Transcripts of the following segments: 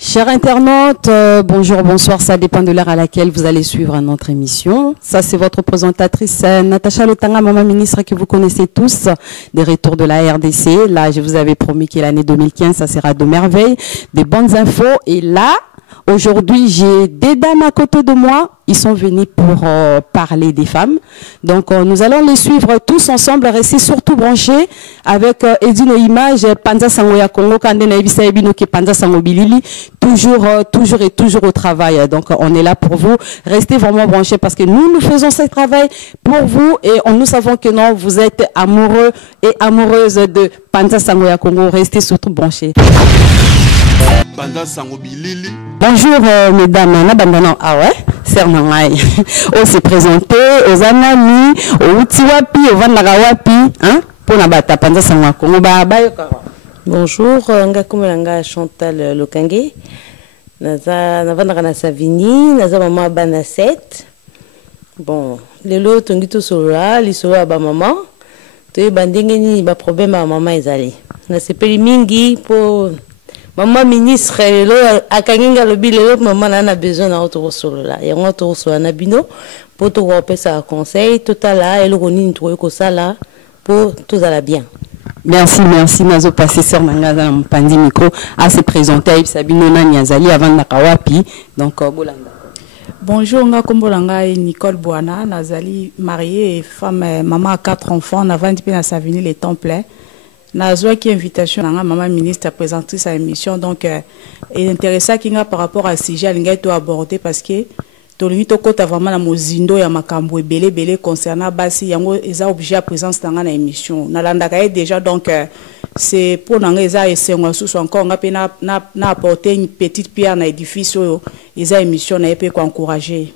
Chers internautes, bonjour, bonsoir, ça dépend de l'heure à laquelle vous allez suivre notre émission. Ça, c'est votre présentatrice Natacha Lotanga, maman ministre que vous connaissez tous, des retours de la RDC. Là, je vous avais promis que l'année 2015, ça sera de merveille, des bonnes infos. Et là, aujourd'hui, j'ai des dames à côté de moi. Ils sont venus pour parler des femmes. Donc, nous allons les suivre tous ensemble, rester surtout branchés avec Edino Image, Panza Sangoya Congo, Kandena Ebisa Ebino qui Panza Sango Bilili, toujours au travail. Donc, on est là pour vous. Restez vraiment branchés parce que nous faisons ce travail pour vous et nous savons que non, vous êtes amoureux et amoureuses de Panza Sangoya Congo. Restez surtout branchés. Bonjour mesdames, ah ouais, c'est Nangai. On s'est présenté aux Anami, aux Utiwapi, aux Vandagawapi, hein, pour la bata Panza Sangoya Congo. Bonjour, Ngakumelanga Chantal Lokangé. Naza Navandana Savini, Naza Maman Banaset. Bon, les lots Tongito Sola, les Sola ba maman. Tu bandingeni ba problème à maman Ezali. Na sepeli mingi pour maman ministre lelo akanginga lobi lelo maman na besoin na auto solo là. Ya auto solo na bino pour to repesa conseil total là et le roni ntoyo ko sala pour tout alla bien. Merci, Nazo passé sur Nangaza Pandi Micro à se présenter à Sabino Nanyazali avant Nakawapi. Donc, Bolanda. Bonjour, Ngakombolanga et Nicole Boana. Nazali mariée et femme, maman à 4 enfants. N'a vendu à Savigny les temps pleins. Nazo qui invitation à maman ministre à présenter sa émission. Donc, est intéressant qu'il y a par rapport à ce sujet, il y a tout abordé parce que Tolito Kota vraiment la mozindo ya makambo belé concernant basi yango eza obligé à présence dans la émission nalandaka déjà donc c'est pour nanga eza esengo sous encore nga pe na apporter une petite pierre na édifice oyo eza émission na epé encourager.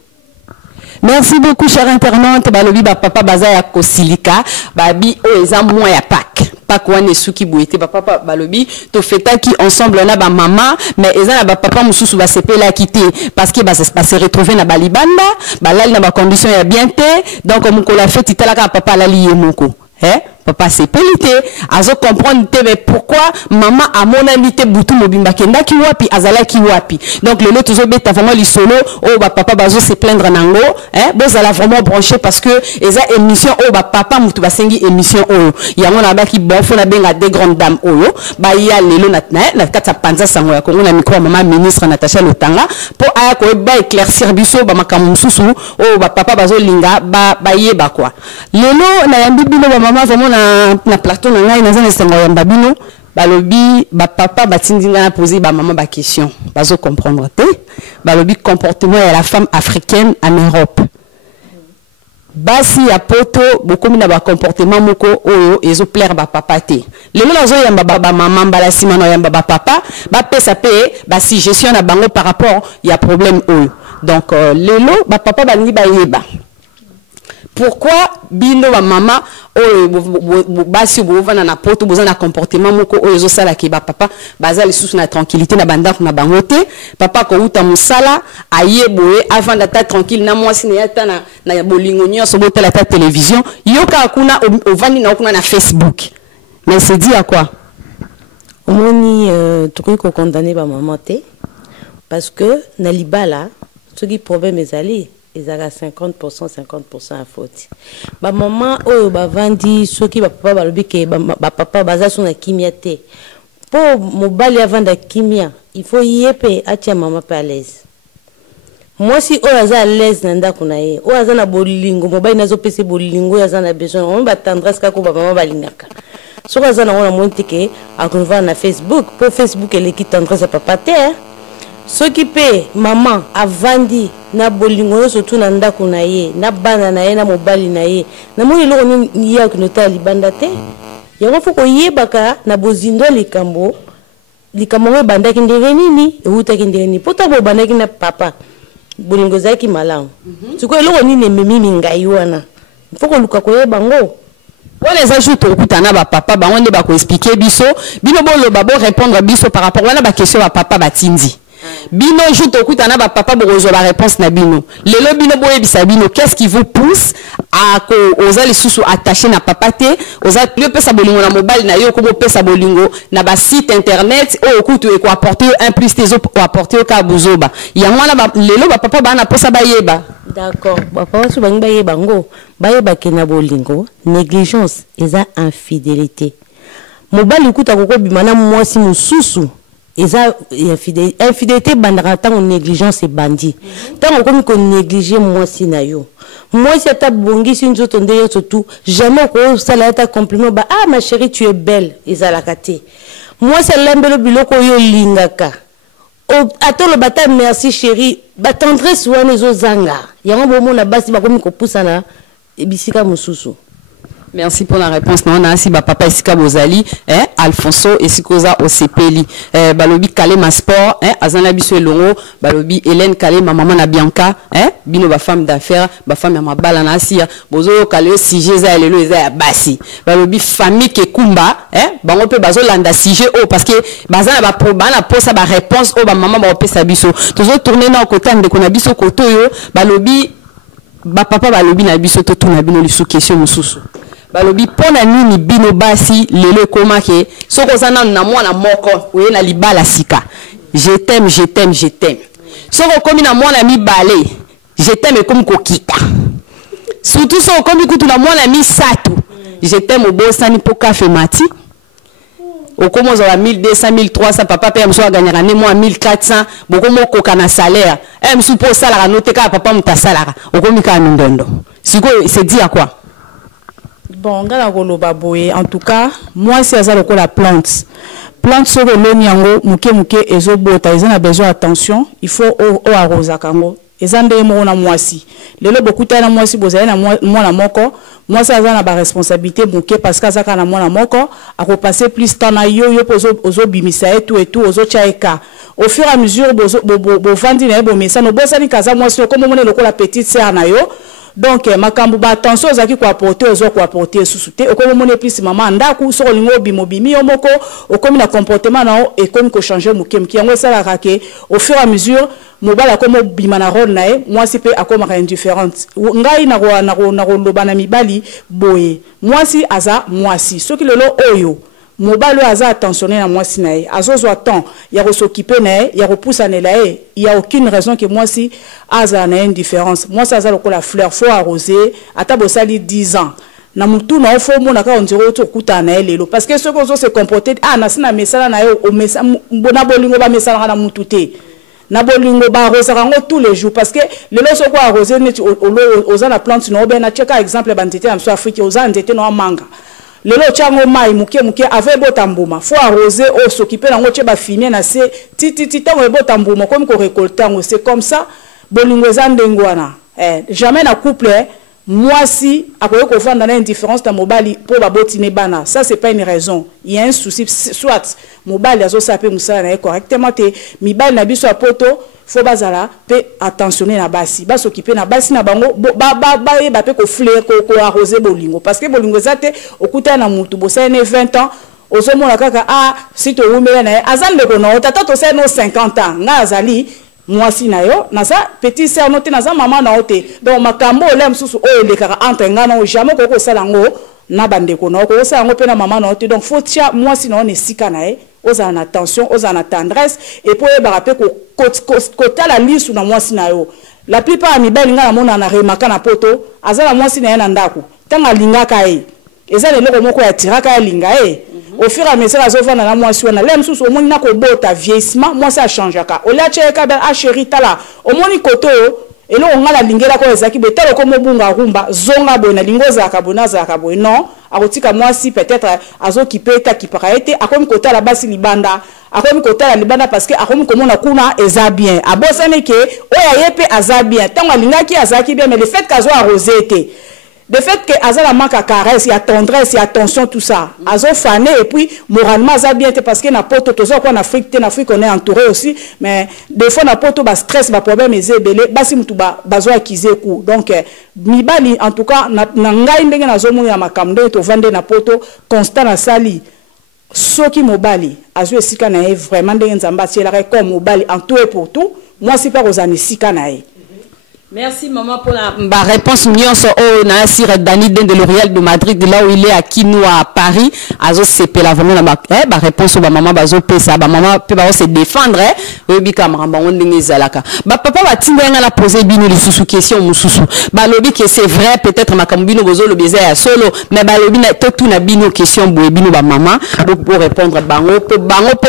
Merci beaucoup chers internautes balobi ba papa baza ya kosilika babi o eza moins ya Pâques pas quoi ne suki bouete ba papa balobi to feta qui ensemble na ba maman mais eza na ba papa mususu ba sepela quitter parce que ba se retrouver na balibanda ba lali na ba condition ya bien té donc on ko la fête italaka papa la lié moko hein papa c'est pelité azo comprendre mais pourquoi maman a mon amité boutou mobimba kenda ki wapi azala ki wapi donc le lot toujours beta vraiment li solo oh ba papa bazo se plaindre nango hein bozala vraiment branché parce que eza émission oh ba papa mutu basengi émission oh yango na ba ki bon fo na benga des grandes dames oh ba ya lelo na kata Panza Sangoya Congo na micro maman ministre Natacha Lotanga pour aya ko ba éclaircir biso ba makamu mususu oh ba papa bazo linga ba yeba quoi lelo na yambi bino ba maman vraiment na plateau na ngai naza na sengo ya babino balobi ba papa batindinga na poser ba maman ba question bazo comprendre te balobi comportement ya la femme africaine en Europe basi ya poto bokomi na ba comportement moko oyo ezo plaire ba papa te lelo nazo yamba ba maman bala simano yamba ba papa ba pesa pe ba si gestion na bango par rapport ya problème oyo donc lelo ba papa balingi ba yeba. Pourquoi bino ba mama basi bovana na poto bozana comportement moko oyo zo sala ki ba papa bazali sous na tranquillité na bandako na bangote papa ko uta musala ayeboye avant d'être tranquille na mwasi na yata na bolingo nyonso botela ta télévision yoka kuna ovandi na kuna na Facebook mais c'est dit à quoi omoni truc ko condamner ba maman te parce que na libala ce qui problème ezali ils ont 50% à faute. Ba maman oh ba vandi soki ba papa balobi ke ba papa baza sona kimia te. Pour mobali avant da kimia, il faut yepe atia maman pas à l'aise. Moi si o aza à l'aise nanda kuna ye, o aza na bolingo, mobali nazo pese bolingo aza na besoin, on ba tendresse ka ko ba maman balingaka. So aza na ona monte ke akonva na Facebook, pour Facebook elle qui tendresse papa te. Ce qui paie maman a vendu na bolingo surtout na ndako na ye na bana na ye na mobali na ye na moni lo ni ya kunota libanda te yango foko yebaka na bozindo likambo we bandaki ndenge nini euta ki ndenge nini pota bo bandaki na papa bolingo zaki malamu siko lo ni ne memi ngai wana foko luka ko yeba ngo on les ajoute au kutana ba papa ba on ne ba ko expliquer biso bino bolo ba bo répondre biso par rapport wana ba question ba papa batindi Bino joue to kuta na ba papa bozo la réponse na bino. Lelo bino boye bisabino, qu'est-ce qui vous pousse à oza les sous attaché na papa te, oza le pesa bolingo na mobile na yo comme pesa bolingo na ba site internet o kutu e ko apporter un plus tes o apporter au kabuzoba. Ya mwana ba lelo ba papa ba na posa ba yeba. D'accord. Papa su bang ba yeba ngo, ba yeba ke na bolingo, négligence eza infidélité. Mobile kuta ko bimana mwasi mususu. Eza infidélité bandara tango négligence et bandit. Tango comme qu'on négliger mwasi na yo. Mwasi ata bongi si nzoto ndeyo surtout jamais ko sala ta compliment ba ah ma chérie tu es belle eza kate. Mwasi lembelo biloko yo lingaka. Atolo bata merci chérie ba tendresse wana ezo zanga. Yango bomo na basi ba komi ko pusana ebisika mususu. Merci pour la réponse. Non, on a aussi papa Esika Bozali, Alfonso Esikoza Osepeli, Balobi Kalema Sport, Azana Biso Longo, Balobi Hélène Kalema maman na Bianca, Bino ba femme d'affaires, ba femme ya mabala na asia, Bozo Kaleo Sije za elelo eza basi. Balobi famille Kekumba, bango pe bazo landa Sije o parce que bazana ba proba na posa ba réponse o ba maman ba opesa biso. Toujours tourner na côté ndeko na biso koto yo, Balobi ba papa balobi na biso to tuna bino lisu question mususu. Balobi pona nini bino basi lelo komake soko zana na mwana moko oye na libala sika je t'aime je t'aime je t'aime soko komi na mwana mi balé je t'aime comme kokita surtout soko komi kutu na mwana mi satu je t'aime obosani po café mati okomo za 1200 1300 papa pe mso gagnera ne moi 1400 bokomo koka na salaire mso po sala note ka papa mutasalara okomi ka ndondo siko c'est dit à quoi. Bon, en tout cas, moi, c'est ça la plante. Plante sur le lonyango, muke ezo bota, ils ont besoin d'attention. Il faut arroser kango. Ils ont des mots na moi si. Le beaucoup de na moi si vous avez na moi na moko. Moi, ça a la responsabilité muke parce que ça na moi na moko. À repasser plus temps na yo ozo bimisa et tout ozo chaeka. Au fur et à mesure, bo vandi na bo mesa no bosa ni kaza moi si comme on est la petite sœur na yo. Donc makambu ba attention zaki ko apporter sous-souté okomo mone plus maman ndaku so lingo bimobimi omoko okomi na comportement na et comme ko changer mukemki yango sala rake au fur et à mesure mobala komo bimana rôle nae moi si pe akoma indifférente ngai na lobana mibali boye moi si aza moi si soki lelo oyo mobalo aza attentionné na moi si nae azozo temps ya ko s'occuper nae ya ko pousser na nae il y a aucune raison que moi si aza na indifférence moi ça aza la fleur faut arroser ata bosali 10 ans na mutu na ofo mona ka onzero to kuta na lelo parce que ce qu'on se comporter na sina mesala na yo o mesa bona bolingo ba mesala na mutu te na bolingo ba arroser ngo tous les jours parce que lelo so ko arroser net oza na plante no ben na cheka exemple bandité na so Afrique oza ndete no manga. Lelo chango mai muke ave botambuma faut arroser o s'occuper nango che ba finir na se titi tango botambuma comme ko récolter ngo c'est comme ça bolingo zandengwana jamais na couple moi si akoye ko fanda na indifférence ta mobali pour ba botine bana ça c'est pas une raison il y a un souci soit mobali azo saper musala na correctement te mibali na biso apoto faut bazala pe attentionner na basi ba s'occuper na basi na bango ba pe ko fleur ko arroser bolingo parce que bolingo zate okuta na mutu bosa ne 20 ans ozomona kaka si to umela na azande ko na tata to se no 50 ans nga azali moi si na yo na sa petit sœur noté na sa maman na ote donc makambo olem susu o elekaka entre ngana o jamais ko sala ngo na bandeko na ko sala ngo pe na maman na ote donc faut tia moi si na on esika na aux en attention aux en tendresse et pour e barape ko la liste na moi si na yo la plupart mi belle ngana mona na remaka na poto azala moi si na na ndaku tanga linga kai eza le loko moko ya tiraka ya linga au fur et à mesure azovana na moi si wana lem susu o moni na ko bota vieillissement moi ça change ka o la cheka ba a chéri tala o moni koto elo ngala lingela ko ezaki betalo ko mobunga rumba zonga bona lingoza ka bonaza ka bo non akotika moi si peut-être azokipe ta kipaete akomi kota la basi libanda akomi kota la libanda parce que akomi komona kuna eza bien abosane ke oya yepe aza bien tango lingaki azaki bien mais le fait qu'azo arrosé été le fait que azala manque à caresse, il y a tendresse, il y a attention, tout ça. Azo fané et puis moralement aza bien parce que na poto tozo quoi en Afrique on est entouré aussi mais des fois na poto ba stress ba problème ezebele basi mutu ba bazo akize ku donc mibali en tout cas na ngai ndenge na zo mona makamdo to vande na poto constant na sali soki mobali azwe sika na ye vraiment ndenge nzamba tielaka comme mobali en tout et pour tout moi si pas ozani sika na ye. Merci maman pour la réponse nyonso au na sir Dani de L'Oréal de Madrid là où il est à Kinoa à Paris azo CP la vraiment la réponse au maman bazo pesa ba maman peut ba se défendre oui bi kamramba on ndenge zalaka ba papa ba tinga la poser bino lisusu question mususu ba lobi que c'est vrai peut-être makambino bozo lo beza ya solo mais ba lobi na tout na bino question boye bino ba maman pour répondre bango pe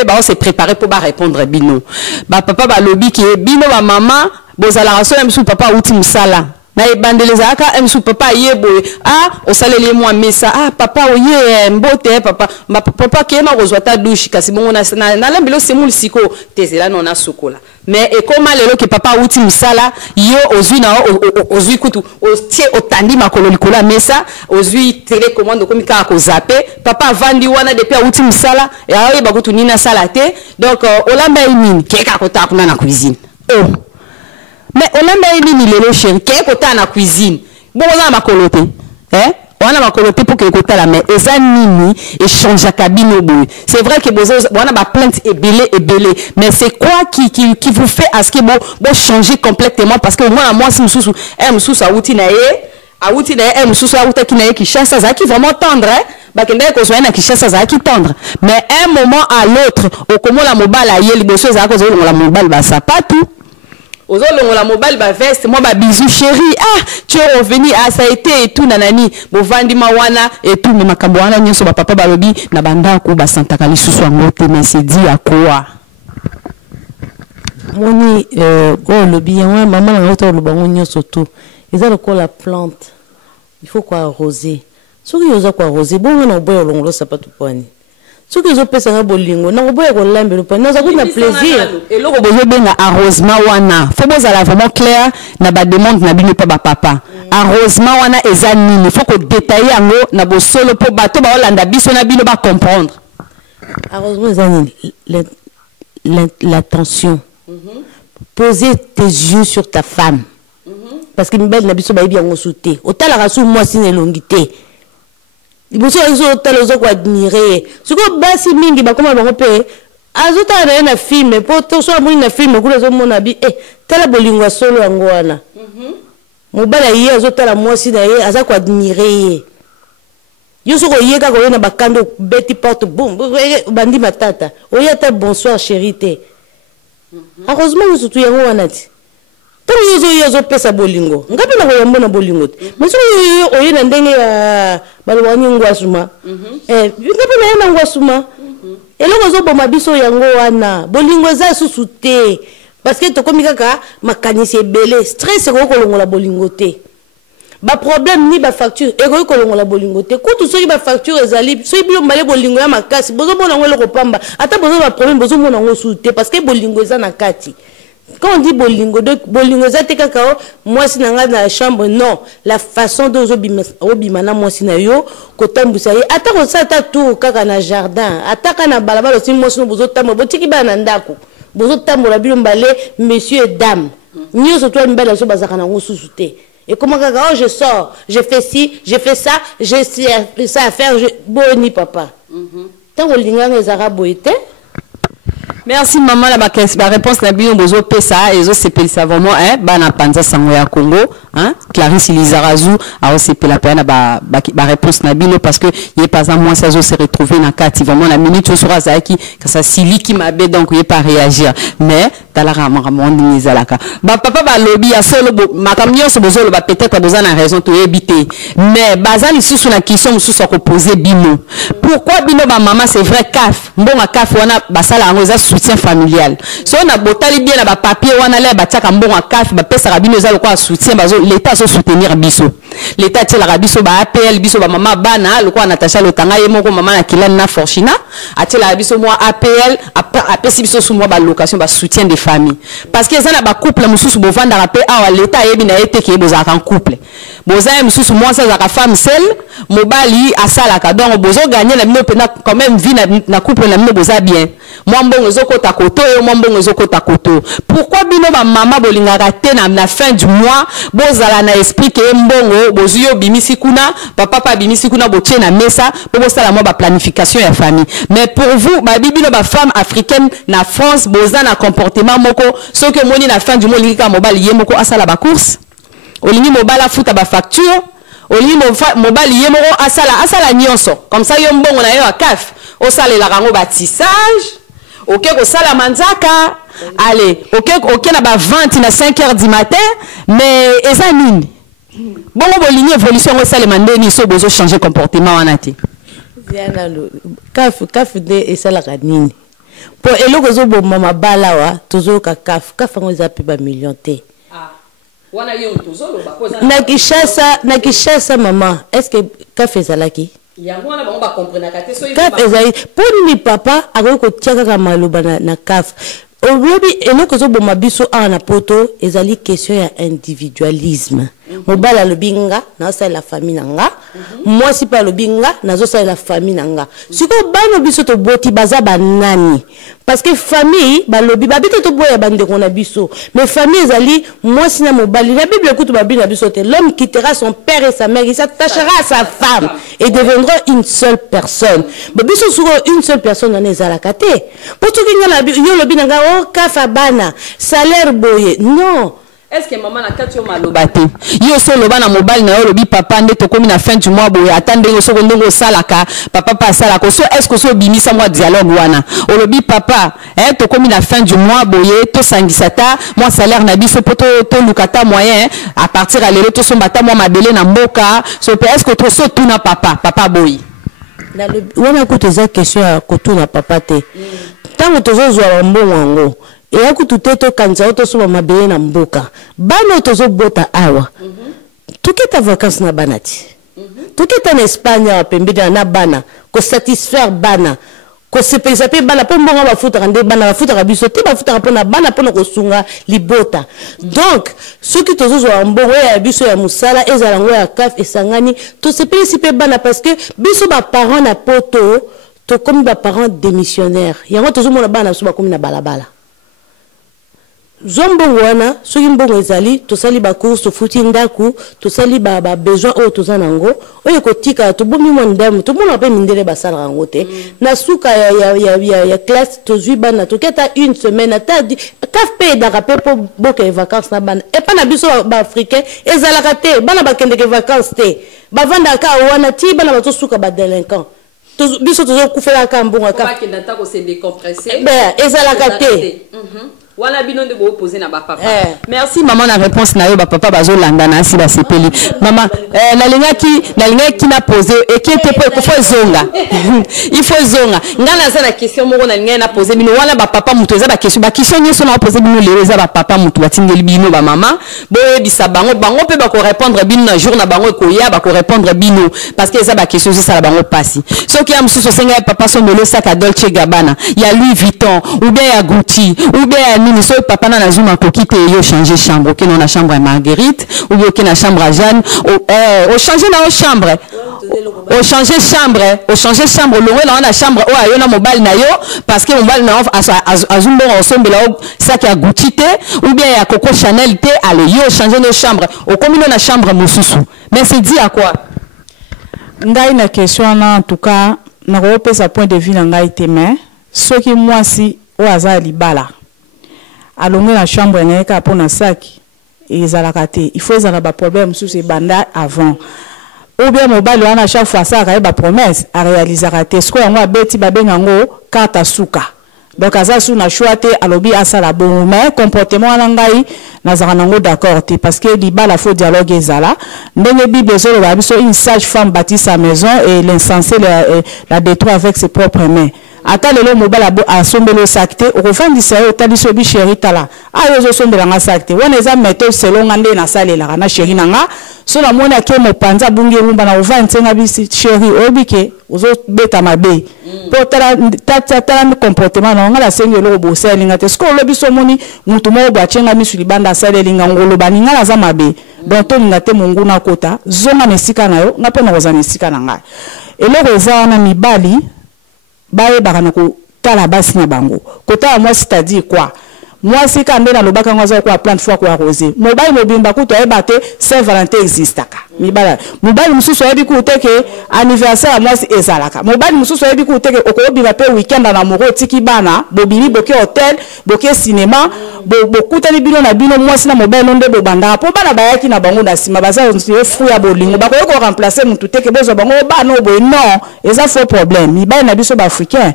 ba se préparer pour ba répondre bino ba papa ba lobi que bino ba maman bozala raso emsu papa uti musala na ebandeleza aka emsu papa yebo o salele moi mesa papa oye mbote papa kema kozwata douche kasi bongo na lembelo semul siko tezela nona sokola mais e koma lelo ke papa uti musala yo ozui na ozui kutu otie otandi makolo likola mesa ozui télécommande komika ko zappe papa vandi wana depuis uti musala ya oyeba kutu nina sala te donc olamba imini keka kota kuna na cuisine mais on a mis le chéri qui est côté à la cuisine bon on a ma coloté on a ma coloté pour que côté la mais et ça nini et change à cabine au bout c'est vrai que on a ma plainte et belé mais c'est quoi qui vous fait à ce que bon changer complètement parce que moi si mususu a outil na mususu a outil na qui chasse ça qui vraiment tendre ba kende ko so na qui chasse ça qui tendre mais un moment à l'autre au comment la mobile a yeli bosso za ko zo la mobile ba ça pas tout aux autres la mobile ba veste moi ba bisou chérie tu es revenu ça a été et tout nanani bo vandi mawana et tout mais makambo wana nyoso ba papa balobi na banda ko ba santaka lisusu ngote mais c'est dit à quoi moni lobi ya maman na auto lo bango nyoso tout ils ont quoi la plante il faut quoi arroser soki yoza quoi arroser bon na boyo longo sapatu poani soki zo pesa na bolingo na boyo ko lambelo pa na za ko na plaisir et lo ko bozo benga arrosement wana faut boza la vraiment clair na ba demande na bino pa ba papa arrosement wana eza nini faut ko détailler yango na bo solo po bato ba olanda biso na bino ba comprendre arrosement eza nini l'attention poser tes yeux sur ta femme parce que mbel na biso ba yebi yango souté otala rasu moi sine longité liboso azo otala zo ko admirer siko basi mingi ba koma bango pe azota na film po to so amuni na film kula zo mona bi tala bolingwa solo yango wana mobala ye azotala moi sine ye aza ko admirer yo soko yeka ko na bakando beti porte boum bandi matata oyata bonsoir chérie te heureusement surtout yango wana ti yozo pesa bolingo ngapi na koyamba na bolingo mais so oyena ndenge ya balwani ngwasuma ngapi na yana ngwasuma eloko zo boma biso yango wana bolingo za susu te parce que to komika ka makanisi ebele stress ko kolongola bolingo te ba problème ni ba facture ko kolongola bolingo te kutu soki ba facture ezali so bilo mbale bolingo ya makasi bozo mona ngolo ko pamba ata bozo ba problème bozo mona ngo sute parce que bolingo za na kati. Quand on dit bolingo, bolingo za te kakao, moi si nanga dans la chambre, non. La façon dont obimana moi si na yo, kotambusa ye, ata ko sa ta tout kaka na jardin, ata kana balabala aussi moi si no bozo tambo, botiki ba na ndako. Bozo tambo la bilo mbale messieurs et dames. Nyo so toi mbala so bazaka na ngo susute. Et comment kaka je sors, je fais ci, je fais ça, j'ai ça à faire, boni papa. Tant bolinga ngezara boite. Merci maman la réponse na bino bozo pesa ezo sepeli ça vraiment bana panza sango ya Congo Clarisse Lizarazu a sepela pena ba réponse na bino parce que il pas à moi ça zo se retrouver na kati vraiment la minute sera zaki que ça sili qui m'a donc il pas réagir mais tala ramon ni zalaka ba papa ba lobby ya solo makamio so bozo ba peut-être besoin na raison to éviter mais bazali sous na question sous ko poser bino pourquoi bino ba maman c'est vrai kaf mbonga kaf wana basala ngo za soutien familial so na botali bien na ba papier wana le batiaka mbonga kaf ba pesa rabino za lokwa soutien bazo l'état so soutenir biso l'état tela rabiso ba APL biso ba mama bana lokwa Natasha Lotanga ye moko mama na kilana na Forchina atela biso moi APL apesi biso sous moi ba location ba soutien des familles parce que ça na ba couple mususu bo vanda rapé a l'état yebi na été ke boza kan couple boza mususu moi ça za ka femme seule mobali asala ka donc bozo gagner na mino pena quand même vie na couple na mino boza bien moi mbongo ezokota koto yo moi mbongo ezokota koto. Pourquoi bino ba mama bolingaka te na fin du mois bozala na esprit que mbongo bozuyo bimisi kuna papa pa bimisi kuna botie na mesa po bosala mo ba planification ya famille. Mais pour vous ba bibino ba femme africaine na France boza na comportement moko so que moni na fin du mois lingika mobali ye moko asala ba course olingi mobala futa ba facture olingi mobali ye moko asala nyonso comme ça yo mbongo na yo akaf osala la rango ba tissage ok ko sala manzaka allez ok na ba vente na 5h du matin mais eza nini bongo bolingi évolution ko sala mandeni so bozo changer comportement wana te Diana lo kaf de esala nini pour eloko zo bo mama bala wa tozo ka kaf ngo za pe ba million te wana yo tozo lo ba koza na Kishasa maman est-ce que kaf ezalaki yango wana bango ba comprendre ka te so kaf ezali pour ni papa akoko tiaka ka maloba na kaf obi eloko zo bo mabiso ana poto ezali question ya individualisme mobala lobinga na sa la famille nanga moi si pas lobinga na zo sa la famille nanga siko bano biso to boti baza banani parce que famille ba lobi babito to boya bande kona biso mais famille ezali moi si na mobali la bible écoute ba bible biso te l'homme quittera son père et sa mère il s'attachera à sa femme et deviendra une seule personne biso sur une seule personne na ezala kate pour tout kinga la yo lobi nanga o kafa bana salaire boye non. Est-ce que maman na kati yo maloba te yo so loba na mobile na yo lobi papa nde to komi na fin du mois boye attendre yo so ndongo salaka papa pa salaka so est-ce que so bimisa moi dialogue wana o lobi papa to komi na fin du mois boye to sangisa ta moi salaire na biso poto to lukata moyen à partir à lelo to so mbata moi mabele na mboka so est-ce que to so tuna papa boye na le wana ko toza question ya ko tuna papa te tango tozo zwa mbongo ngo et à coup tout est kanza auto so mabele na mboka bana tozo bota awa tout est ta vacances na banati tout est en Espagne pembe na bana ko satisfaire bana ko se pesa pe bana po mbongo ba futa kande bana ba futa biso te ba futa pona bana pona ko sunga libota donc ce qui tozo zo mbongo ya biso ya musala ezala ngo ya kaf esangani to se pesa pe bana parce que biso ba parents na poto to comme ba parents démissionnaires yango tozo mona bana so ba comme na balabala zombongo wana soki mbongo ezali tosali ba course to futi ndaku tosali ba besoin o tozana ngo oyo kotika to bomi mo ndem to mona pe mindele basala ngo te na suka ya classe tozwi bana to keta une semaine ata kaf pe daka pe po boka vacances na bana et pas na biso ba africain ezala ka te bana ba kende ke vacances te ba vanda ka wana ti bana ba to suka ba délinquant to biso tozo kufela ka mbongo ka ba kenda ta ko se décompresser ezala ka te Voilà bino de bo poser na ba papa. Merci maman la réponse na yo ba papa bazo landa na si ba sepeli. Maman la linga qui n'a posé et qui était pour faut zonga. Il faut zonga. Ngana za na question moko na linga na poser bino wala ba papa mutu za ba question nyeso na poser bino le za ba papa mutu batindeli bino ba maman. Bo bisa bango pe ba ko répondre bino na jour na bango ko ya ba ko répondre bino parce que ça ba question ça la bango passi. So qui a mususo senga papa so melo sac à Dolce Gabbana. Il y a Louis Vuitton ou bien il y a Gucci ou bien so papa na zuma ko kite yo changer chambre que na chambre à Marguerite ou bien que na chambre à Jeanne au changer na chambre au changer chambre longue na la chambre o ayo na mobile na yo parce que mobile na azumbo ensemble là ça qui a Gucci te ou bien ya Coco Chanel te allez yo changer nos chambres au commune na chambre mususu mais c'est dit à quoi ngai na question na en tout cas na ko pesa point de vue na ngai te mais ce qui moi si o aza libala alonge la chambre n'eka pour na sac et zalakate il faut zala ba problème sous ces banda avant ou bien mobile wana chaque fois ça ka ba promesse à réaliser raté ce ko yango abeti ba bengango kata suka donc aza sous na choite alobi asala bon mais comportement na ngai na zaranango d'accord te parce que libala faut dialogue ezala ndenge bible zo ba biso une sage femme bâtit sa maison et l'insensé la détruit avec ses propres mains. Ata lelo mobala bo asombelo sakte okofandisa yo tabiso bi chéri tala ayo zo sombela nga sakte wana eza méthode selon ngande na salela na chéri nanga so la mona ke mopanza bungi rumba na ovantenga bi chéri obike ozo beta mabe po tala tata comportement na ngala sengelo bo salinga te sko lobi so moni mutu mo bo achenga misuli banda salinga ngolo baninga na za mabe donc to ngate mungu na kota zonga mesika na yo ngape na kozana mesika na nga eloko eza na mibali baye bakana ko tala basi na bango kota moi c'est-à-dire quoi moi si quand na lobaka ngoza kwa plein de fois kwa arroser mobile mobimba kuto ebate Saint-Valentin existaka mibala mobile mususu yebi ku teke anniversaire moi ezalaka mobile mususu yebi ku teke okobila pe weekend na moro tiki bana bobili boke hotel boke cinéma bokutani bino na bino moi sina mobile onde bobanda po bana bayaki na bango na sima baza nsie fou ya bolingo bakoyo ko remplacer mutu teke bezo bango bana obo non eza faux problème mibala na biso ba africain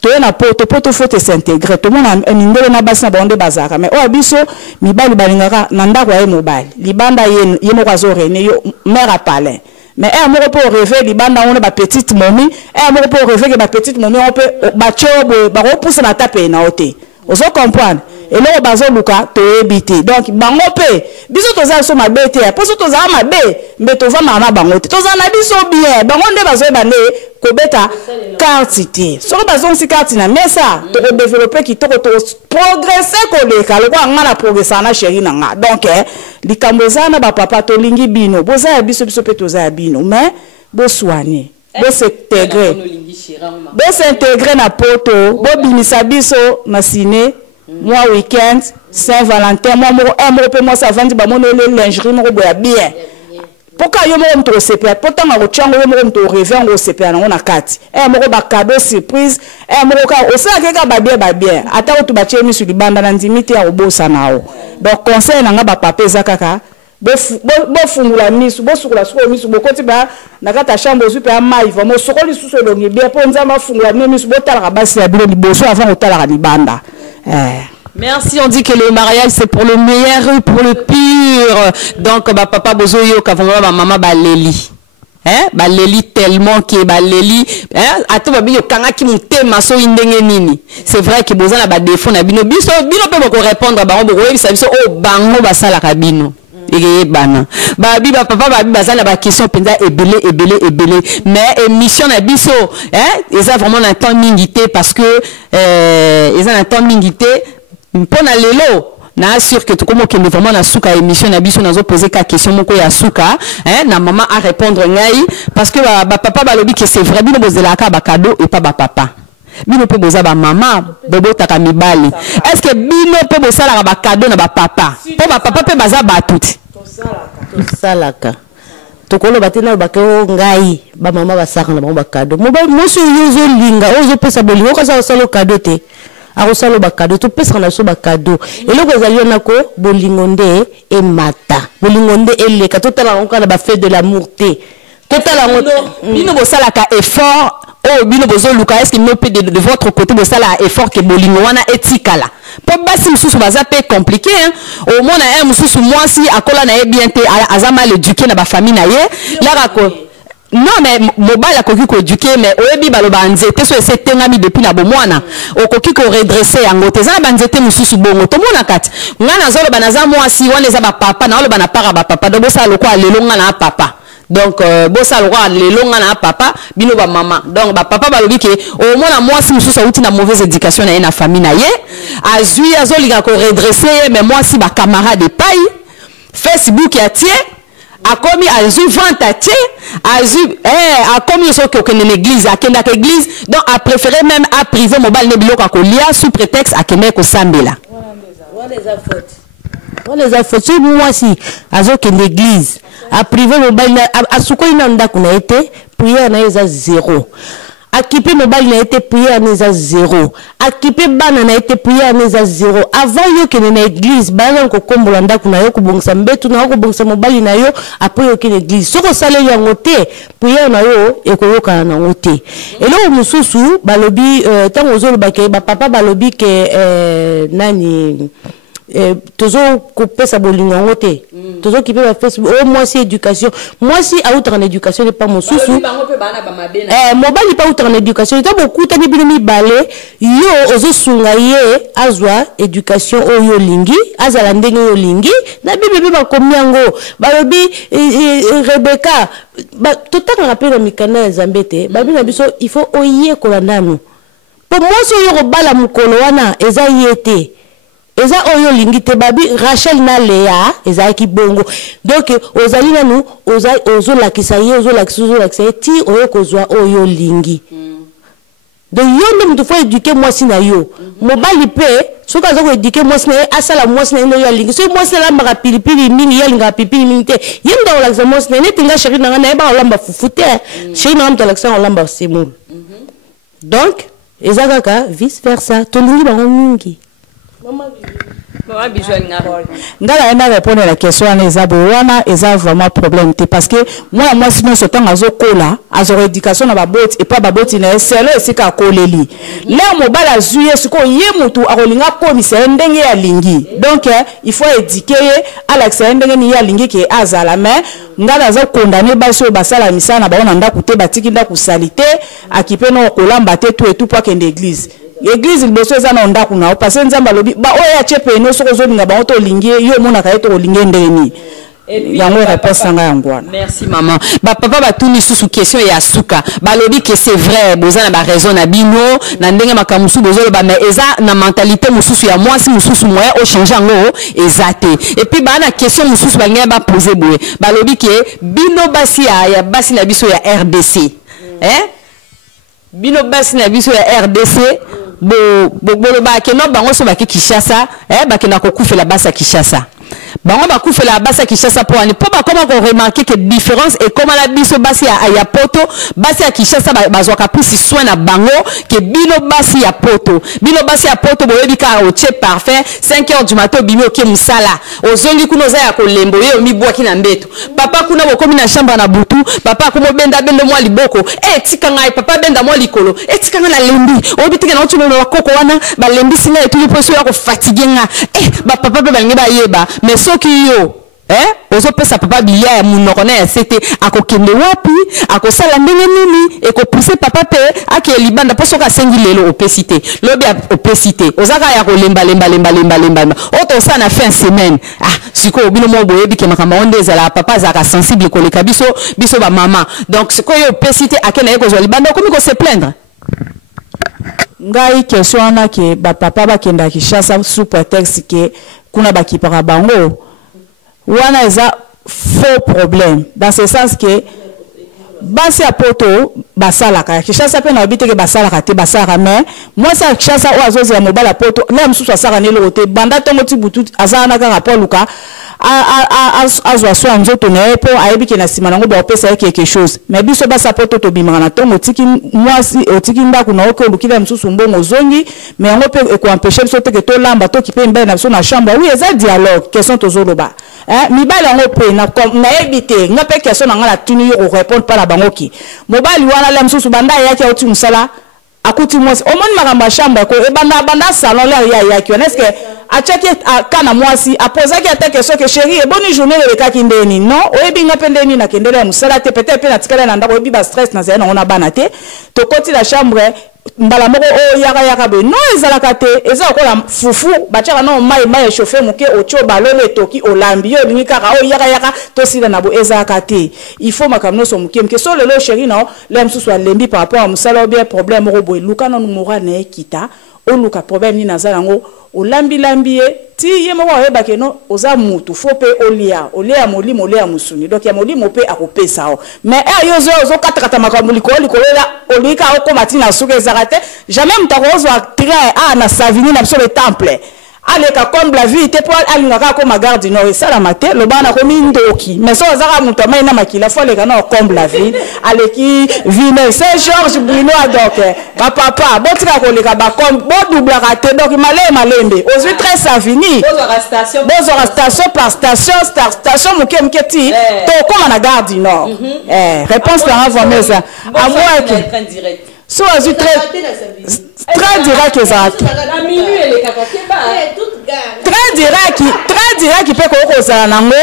to na poto faut s'intégrer tout le monde mindele na basi na bango bazaka mais o biso mibali balingaka na ndako ya mobile libanda yemo kwa zorene yo mère à palais mais moko pour rêver libanda on ba petite momie moko pour rêver que ba petite momie on peut ba chobo ba repousse na tape na ote ozo comprendre et là bazo luka to ebité donc bango pe biso toza so mabete po so toza mabe mais to va na bango toza na biso bien bango nde bazo bane ko beta quantité so bazo si carte na mesa to développer ki to progresser ko le ka lokwa ngana progresser na chéri na nga donc likambo zana ba papa to lingi bino boza biso pe toza bino mais bo soigner bo s'intégrer na poto bo binisa biso na ciné moi week-end Saint-Valentin moi pe moi ça vendre ba mono le lingerie mo boya bien pourquoi yo mo mto CPA pourtant nga ochango yo mo mto rêver ngo CPA na kati mo ba cadeau surprise mo ka osaka ka ba bien ata o tubache mi sur libanda na ndimite ya obosa nao donc conseil na nga ba papa ezakaka bo fungula misu bo sukula suko misu bo koti ba na kata chambre zu pe amai vraiment sokoli suso longi bien po nzama fungula misu bo tala basi ya bilo liboso avant otala libanda. Merci, on dit que le mariage c'est pour le meilleur et pour le pire. Donc bah papa bozoyo kavanga ba maman baleli. Baleli tellement que baleli ato babi yo kanga ki mutema so indenge nini. C'est vrai que bozana ba défaut na bino biso pe boko répondre ba boko yebisa biso o bango basala ka bino. Bana babi ba papa babi bazana ba question penza ebele mais émission na biso ils ont vraiment un temps mingité parce que ils ont un temps mingité mpona lelo na sûr que tout comme que vraiment na suka émission na biso nazo poser ka question moko ya suka na maman à répondre ngai parce que ba papa balobi que c'est vrai bino bozelaka ba cadeau et pas ba papa bino pe boza ba maman bobo taka mibali est-ce que bino pe bosala ba cadeau na ba papa po ba papa pe baza ba tout salaka tokolo batena ba ko ngai ba mama basaka na ba cadeau mo ba mo so yozo linga ozo pesa bolingo ka sa solo cadeau te a solo ba cadeau to pesa na so ba cadeau et loko ezali na ko bolingo nde e mata bolingo nde eleka totala onka na ba fête de l'amour te totala bino bo salaka effort oh bino bozo luka est-ce que no peut de votre côté bo sala effort que bolingo wana etikala po basi mususu baza pe compliqué au moins na mususu moi si akola na bien te azama l'éduquer na ba famille na ye la rako non mais mobile akoki ko éduquer mais oyebi baloba nzete so ese tengami depuis na bomwana okoki ko redresser yango te za ba nzete mususu bongo to mona kati ngana zolo banaza moi si wana za ba papa na oloba na para ba papa do bosa lokwa lelo ngana papa donc bosa lokwa lelo ngana papa bino ba maman donc ba papa balobi ke au moins moi si mususu outi na mauvaise éducation na famille na ye azui azolika ko redresser mais moi si ba camarade de paille Facebook ya tie a commis à vente à tier a commis ce que une église à kenda église donc a préféré même à priver mobile ne biloko kolia sous prétexte à kenda ko sambela on les a fautes moi si azo kenda église a privé mobile a suko ina ndako na été prière na eza 0 Akipé mobile na été prière na eza 0 akipé bana na été prière na eza 0 avant yo kende na église bana ko kombola ndako na yo ko bongisa mbetu na ko bongisa mobile na yo après yo kende église soko sale yango te prière na yo ekoyoka na ngote elo mususu balobi tango zolo bakay ba papa balobi ke nani tozo couper sa bolingo ngote tozo qui peut faire au moins c'est éducation moi si à outre en éducation n'est pas mon sousou mobile pas outre en éducation il y a beaucoup tani binomi balé yo ozo sungaye azwa éducation oyo lingi azala ndenge yo lingi na bébé ba komiango balobi Rebecca ba totaka rappel mikana zambete babi na biso il faut oyer kolandano pour moi so yo bala mukolo wana eza yete eza oyo lingite babi Rachel na Léa eza ki bongo donc ozali nanu ozo lakisa ye ozo lakisa ti oyo kozwa oyo lingi donc yo même tu faut éduquer moi si na yo mobali pe so ka zo éduquer moi si na asala moi si na yo lingi so moi si na mara pilipili mingi ya linga pilipili mingi te yenda ola za moi si na netinga chéri na na ba olamba fufute chéri na mto laksa olamba simul donc ezaka vice versa to lingi ba mingi Maman Bijouane ngala ena répondre à la question eza bowana eza vraiment problème parce que moi sinon ce temps azo kola azo éducation na baboti et pas baboti na selo esika koleli là mobala zuye siko ye mutu akolinga komisa ndenge ya lingi donc il faut éduquer à l'accès ndenge ni ya lingi ke azala mais ngala azo condamner baso basala misana baona ndaku te batiki ndaku salite akipeno kolamba te tout et tout pour que l'église l'église liboso eza na ndaku na parce que nzamba lobi ba oya chepe no soko zolinga ba oto lingie yo mona ka eto lingie ndeni yango réponse nga yangwana. Merci maman. Ba papa ba tuni susu question ya suka ba lobi que c'est vrai boza na ba raison na bino na ndenge makamusu bozo ba mais eza na mentalité mususu ya moi si mususu moya o changer ngo ezate et puis ba na question mususu ba ngeba poser boye ba lobi que bino basi ya basi na biso ya RDC bino basi na biso ya RDC bo ba ke no bango so ba ke Kinshasa ba ke na kokufela basa Kinshasa bango ba kufela basa Kinshasa pour ani po ba comment qu'on remarquer que différence et comment la biso basi ya poto basi ya Kinshasa bazwa ka plus soin na bango que bino basi ya poto boyebi ka o che parfait 5h du matin bimi oke musala ozongi kuno za ya kolembo ye omi bwaki na mbeto papa kuna bokomi na chambre na butu papa ko benda mwa liboko tika ngai papa benda mwa likolo tika nga na lembi obitike na otuno na koko wana ba lembi singa etuli poso ya ko fatiguer nga ba papa be bangi ba yeba mais soki yo ozo pesa papa bilia ya munoko na ya sete akokende wapi akosala ndenge nini ekopousser papa pe ake libanda poso ka sengi lelo opesité lobi opesité ozaka ya kolemba lemba oto sa na fin semaine siko bino mo boyebi ke makamba ondeza la papa zaka sensible ko leka biso ba mama donc siko yo opesité akena yeko zo libanda komi ko se plaindre ngai question na ke ba papa ba kenda Kinshasa sous prétexte ke kuna bakipaka bango wana eza faux problème dans ce sens que basi ya poto basalaka Kinshasa pe na obiteke basalaka te basalaka mais moi ça Kinshasa o azozi ya mobala poto là mususu asaka nelo te banda tongo ti butu azana ka rapport luka azwa so nzoto na po ayebi ke na sima nango ba opesa quelque chose mais biso basa poto to bimaka na tongo tiki mwasi otiki ndaku na oko lukila mususu mbongo zongi mais yango pe ko empêcher biso te ke to lamba to kipe mbe na biso na chambre oui eza dialogue question to zoloba mibali yango pe na ebite nga pe question na nga la tuni yo répondre pas la bangoki mobali wana la mususu banda yaki oti musala akuti mwasi omoni makamba chambre ko banda salon la yaki est-ce que achaki kana mwasi apozaki ata question que chérie et bonne journée le kaki ndeni non oyebi nga pendeni na kendele ya musala te peut-être pe na tikala na ndako oyebi ba stress na zena ona bana te to koti la chambre mbala moko o yaka be non ezalaka te eza okola fufu bachaka no mai chauffer muke ocho balole toki olambi yo lingi kaka o yaka to sila na bo ezalaka te il faut makamno so muke so lelo chérie non l'aime sous soit lembi par rapport à musala bien problème robo luka no mora na ekita o luka problème ni nazala ngo olambi ti ye moko oyeba ke no oza mutu fo pe olia molimo olia musuni donc ya molimo pe akopesa o mais yo katakata makambo likolo la olika okoma na suka ezakate jamais mutakozo atira na savini na biso le temple aleka comme la vie te po alingaka ko magarde no esala mate lo bana ko mindoki mais so zaka mutu mai na makila fo leka no comme la vie aleki vine c'est Georges Bruno donc papa botika ko leka ba comme bo double raté donc malembe ozui très savini bozo station par station muke ti to comme na garde no réponse la avant ça à moi que so ozui très direct exact très direct peut ko kozala nango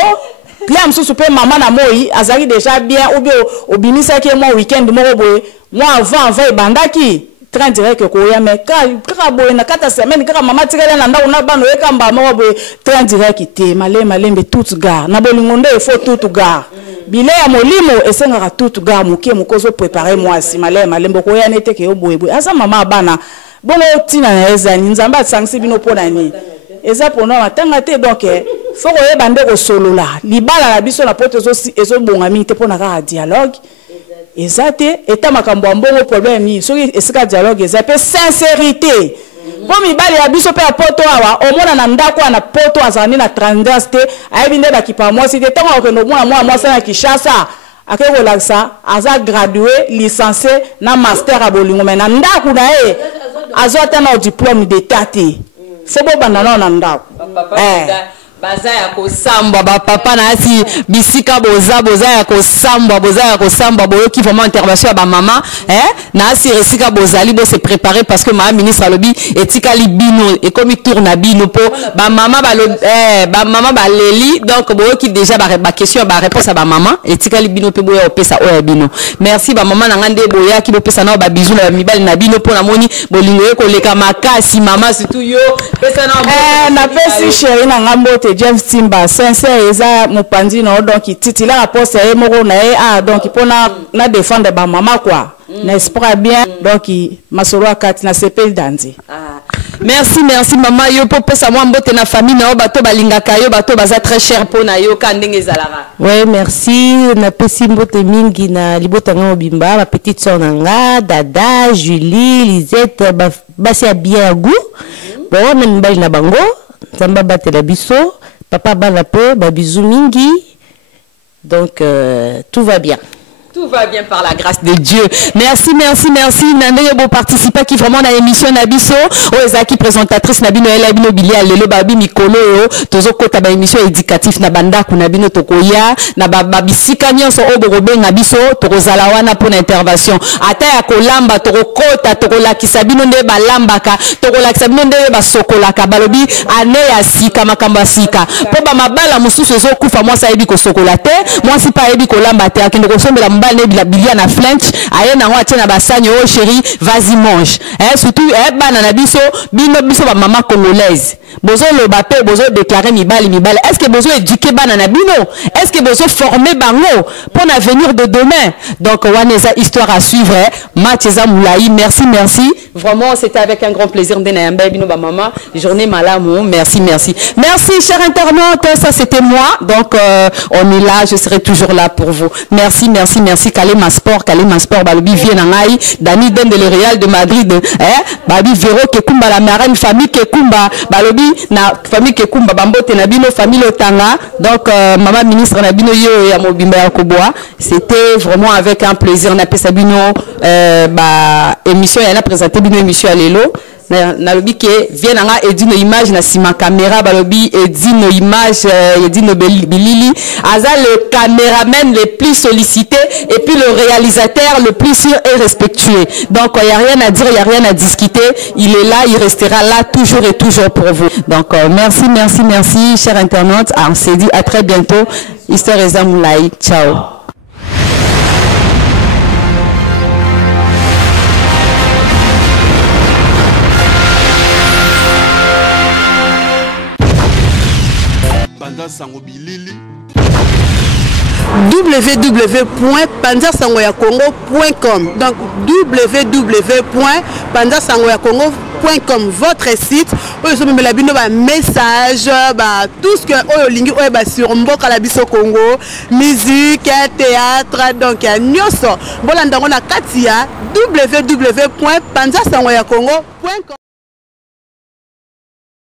là msusu pe mama na moi azali déjà bien ou bien obimisa ke moi weekend moko boye moi avant ebandaki très direct ko ya mais kaka boye na kata semaine kaka mama tikala na ndako na bano ekamba moko boye très direct te malembe toute gare na bolingonde il faut toute gare bile ya molimo esengaka toute gare muke mukozo préparer moi si malembe ko ya nete ke boye asa mama bana bongo tina na ezani nzamba tsangisi bino pona ni eza pona matanga te donc faut ko yeba ndeko solola libala la biso na poto ezo bonga mingi te pona ka dialogue ezate eta makambo mbongo problème ni soki esika dialogue ezape sincérité bon mibali ya biso pe poto awa omona na ndako na poto azani na tendance te ayebi nde bakipa mwasi te ntango okende omona mwasi na Kinshasa akeko laksa aza gradué licencié na master a bolingo mais na ndako na ye azwa ta na diplôme d'état te c'est bon banda na ndako baza ya kosamba ba papa na asi bisika boza ya kosamba boyoki vraiment intervention ya ba mama na asi resika bozali bo se préparer parce que ma ministre alobi etikali bino et comme il tourne bino po ba mama ba mama ba leli donc boyoki déjà ba question ba réponse à ba mama etikali bino pe boya opesa oya bino merci ba mama na ngande boya ki bopesa na ba bisou na mibali na bino po na moni bolingo ko leka makasi mama surtout yo pesa na pesi chérie na ngambo Jeff Simba sincère eza mopanzi na donc titila la poste e moko na donc pona na défendre ba mama quoi n'est-ce pas bien donc masolo akati na CP danzi merci maman yo po pesa moi mbote na famille na bato balingaka yo bato baza très cher pona yo ka ndenge zalara ouais merci na pesi mbote mingi na libota nga obimba ma petite sœur nanga dada Julie Lisette basi ya bien goût bon na mbali na bango Zamba batela biso papa bana peu babizou mingi donc tout va bien. Tout va bien par la grâce de Dieu. Merci. Nandé bo participer qui vraiment dans l'émission Nabiso. Ozaki présentatrice Nabino Elabino Bilia lelo babi mikolo yo tozo kota ba émission éducatif na banda kuna bino tokoya na babisika nyonso oborobe Nabiso tokozala wana pour intervention. Ata ya kolamba tokokota tokolakisa bino nde balambaka tokolakisa bino nde basokolaka balobi ane ya sika makamba sika. Po ba mabala mususu zo kufa moi sa yebi ko sokolate moi si pa yebi kolamba te akende ko sombela la bilia na flinch aye na wa tena basanyo oh chérie vas-y mange surtout bana na biso biso ba maman congolaise bozo le bapé bozo déclarer mibali est-ce que bozo éduquer bana na bino est-ce que bozo former bango pour l'avenir de demain donc waneza histoire à suivre Mathieza Moulaï merci vraiment c'était avec un grand plaisir de na bino ba maman journée malamu merci chers internautes ça c'était moi donc on est là je serai toujours là pour vous merci Kalema Sport balobi vient ngai Dani Den de le Real de Madrid babi Vero Kekumba la marraine famille Kekumba balobi na famille Kekumba bambote na bino famille Otanga donc maman ministre na bino yo ya mobimba ya koboa c'était vraiment avec un plaisir na pesa bino émission ya na présenter bino émission à lelo na lobi ke vient nga edino image na sima caméra balobi edino image edino bilili aza le caméraman le plus sollicité et puis le réalisateur le plus sûr et respectueux donc il y a rien à dire il y a rien à discuter il est là il restera là toujours et toujours pour vous donc merci chers internautes on se dit à très bientôt Histoire Eza Moulaï ciao. www.panzasangoyakongo.com donc www.panzasangoyakongo.com votre site où ils ont mis la bino message tout ce que olingi sur mboka la biso Congo musique théâtre donc ya nyoso bolandango na katia www.panzasangoyakongo.com